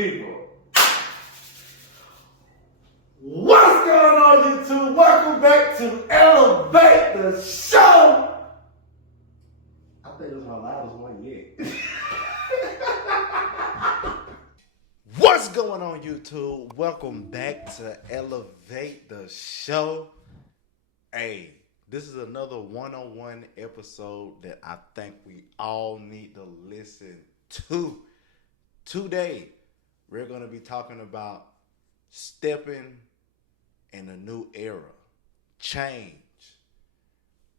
people. What's going on, YouTube? Welcome back to Elevate the Show. I think it's my loudest one yet. What's going on, YouTube? Welcome back to Elevate the Show. Hey, this is another one-on-one episode that I think we all need to listen to. Today, we're going to be talking about stepping in a new era, change.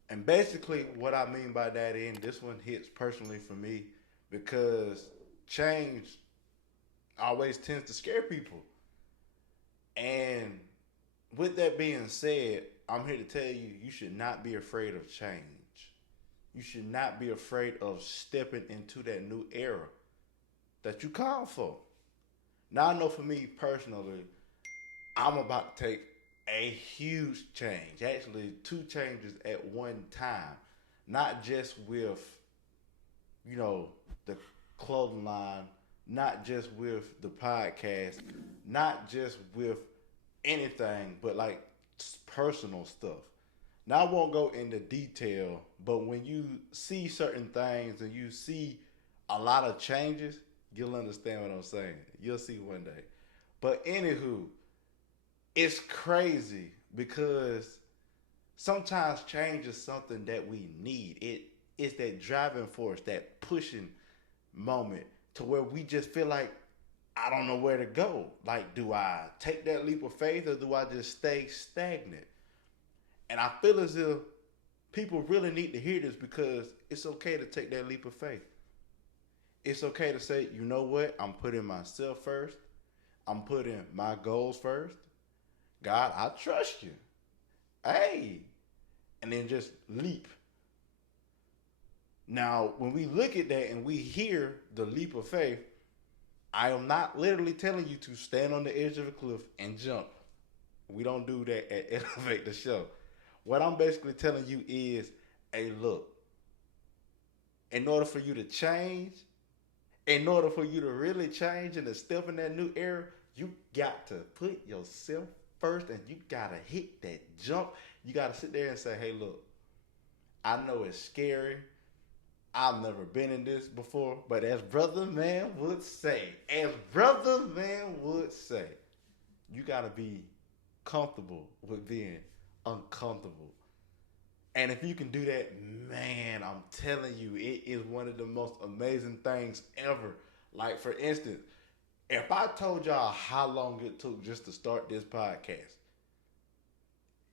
And basically what I mean by that is, this one hits personally for me because change always tends to scare people. And with that being said, I'm here to tell you, you should not be afraid of change. You should not be afraid of stepping into that new era that you called for. Now, I know for me personally, I'm about to take a huge change. Actually, two changes at one time. Not just with, the clothing line, not just with the podcast, not just with anything, but like personal stuff. Now, I won't go into detail, but when you see certain things and you see a lot of changes, you'll understand what I'm saying. You'll see one day. But anywho, it's crazy because sometimes change is something that we need. It's that driving force, that pushing moment to where we just feel like, I don't know where to go. Like, do I take that leap of faith or do I just stay stagnant? And I feel as if people really need to hear this because it's okay to take that leap of faith. It's okay to say, you know what? I'm putting myself first. I'm putting my goals first. God, I trust you. Hey. And then just leap. Now, when we look at that and we hear the leap of faith, I am not literally telling you to stand on the edge of a cliff and jump. We don't do that at Elevate the Show. What I'm basically telling you is, hey, look, in order for you to change, in order for you to really change and to step in that new era, you got to put yourself first and you got to hit that jump. You got to sit there and say, hey, look, I know it's scary. I've never been in this before, but as Brother Man would say, you got to be comfortable with being uncomfortable. And if you can do that, man, I'm telling you, it is one of the most amazing things ever. Like, for instance, if I told y'all how long it took just to start this podcast,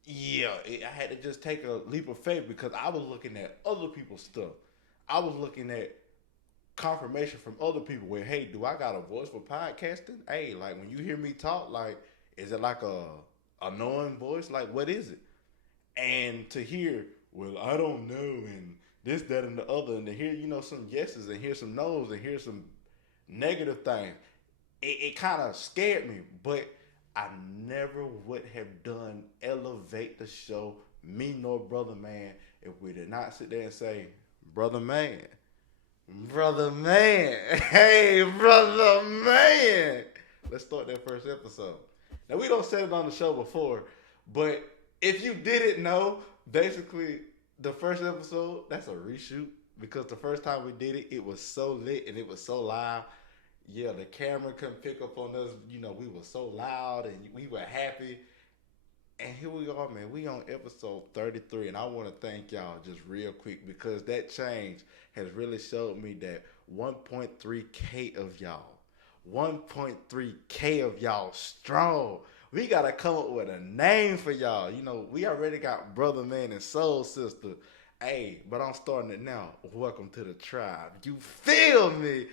I had to just take a leap of faith because I was looking at other people's stuff. I was looking at confirmation from other people where, hey, do I got a voice for podcasting? Hey, like, when you hear me talk, like, is it like a annoying voice? Like, what is it? And to hear, well, I don't know, and this, that, and the other, and to hear, some yeses and hear some no's and hear some negative things, it kind of scared me. But I never would have done Elevate the Show, me nor Brother Man, if we did not sit there and say, Brother Man, hey, Brother Man. Let's start that first episode. Now, we don't say it on the show before, but if you didn't know, basically, the first episode, that's a reshoot. Because the first time we did it, it was so lit and it was so loud. Yeah, the camera couldn't pick up on us. We were so loud and we were happy. And here we are, man. We on episode 33. And I want to thank y'all just real quick because that change has really showed me that 1.3K of y'all, 1.3K of y'all strong. We got to come up with a name for y'all. We already got Brother Man and Soul Sister. Hey, but I'm starting it now. Welcome to the tribe. You feel me?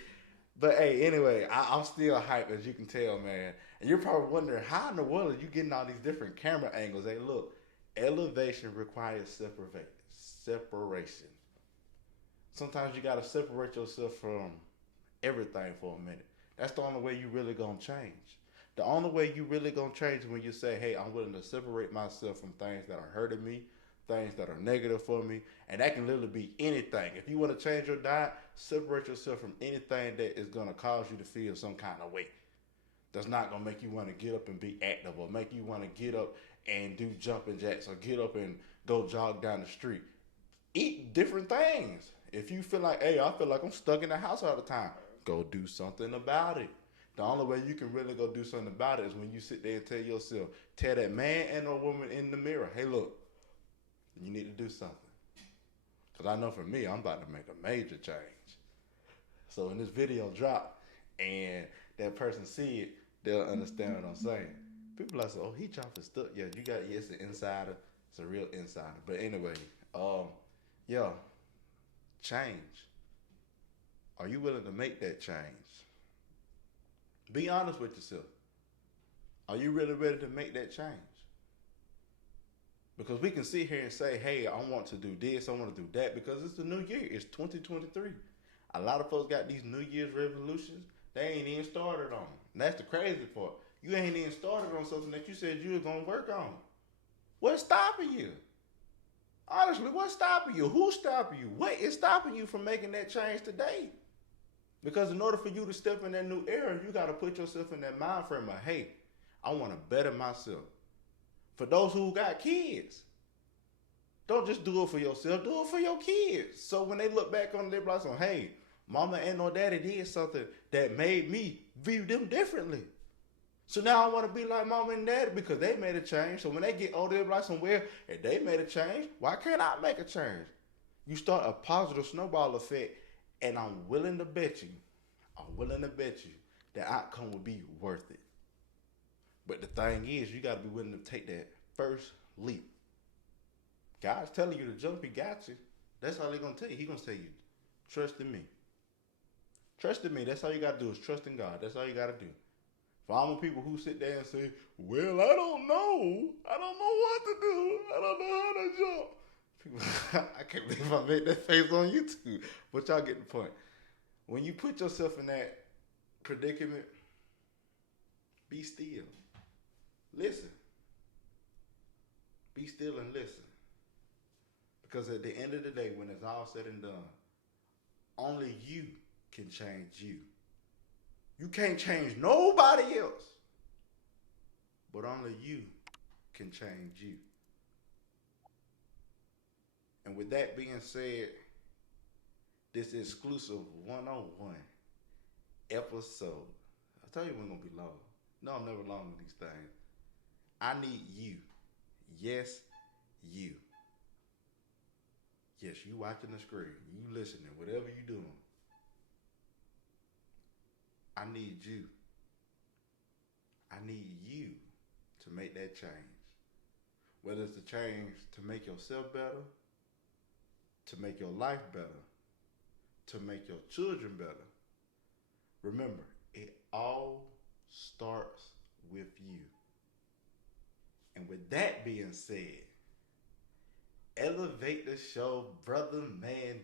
But hey, anyway, I'm still hyped, as you can tell, man. And you're probably wondering, how in the world are you getting all these different camera angles? Hey, look, elevation requires separation. Sometimes you got to separate yourself from everything for a minute. That's the only way you really going to change. The only way you really going to change is when you say, hey, I'm willing to separate myself from things that are hurting me, things that are negative for me, and that can literally be anything. If you want to change your diet, separate yourself from anything that is going to cause you to feel some kind of way. that's not gonna make you want to get up and be active or make you want to get up and do jumping jacks or get up and go jog down the street. Eat different things. If you feel like, hey, I feel like I'm stuck in the house all the time, go do something about it. The only way you can really go do something about it is when you sit there and tell yourself, tell that man and or woman in the mirror, hey, look, you need to do something. Because I know for me, I'm about to make a major change. So when this video drop and that person see it, they'll understand what I'm saying. People are like, oh, he dropped his stuff. Yeah, you got, yes, it's an insider. It's a real insider. But anyway, yeah, change. Are you willing to make that change? Be honest with yourself. Are you really ready to make that change? Because we can sit here and say, hey, I want to do this, I want to do that, because it's the new year. It's 2023. A lot of folks got these New Year's resolutions. They ain't even started on them. And that's the crazy part. You ain't even started on something that you said you were going to work on. What's stopping you? Honestly, what's stopping you? Who's stopping you? What is stopping you from making that change today? Because in order for you to step in that new era, you got to put yourself in that mind frame of, hey, I want to better myself. For those who got kids, don't just do it for yourself, do it for your kids. So when they look back on their life, hey, mama and or daddy did something that made me view them differently. So now I want to be like mama and daddy because they made a change. So when they get older, they're like somewhere, if they made a change, why can't I make a change? You start a positive snowball effect, and I'm willing to bet you the outcome will be worth it. But the thing is, you got to be willing to take that first leap. God's telling you to jump, he got you. That's all he's going to tell you. He's going to tell you, trust in me. Trust in me. That's all you got to do is trust in God. That's all you got to do. For all the people who sit there and say, well, I don't know. I don't know what to do. I don't know how to jump. People, I can't believe I made that face on YouTube. But y'all get the point. When you put yourself in that predicament, be still. Listen. Be still and listen. Because at the end of the day, when it's all said and done, only you can change you. You can't change nobody else. But only you can change you. And with that being said, this exclusive 101 episode. I tell you we're going to be long. No, I'm never long on these things. I need you. Yes, you. Yes, you watching the screen. You listening. Whatever you doing. I need you. I need you to make that change. Whether it's the change to make yourself better, to make your life better, to make your children better. Remember, it all starts with you. And with that being said, elevate the show, brother, man,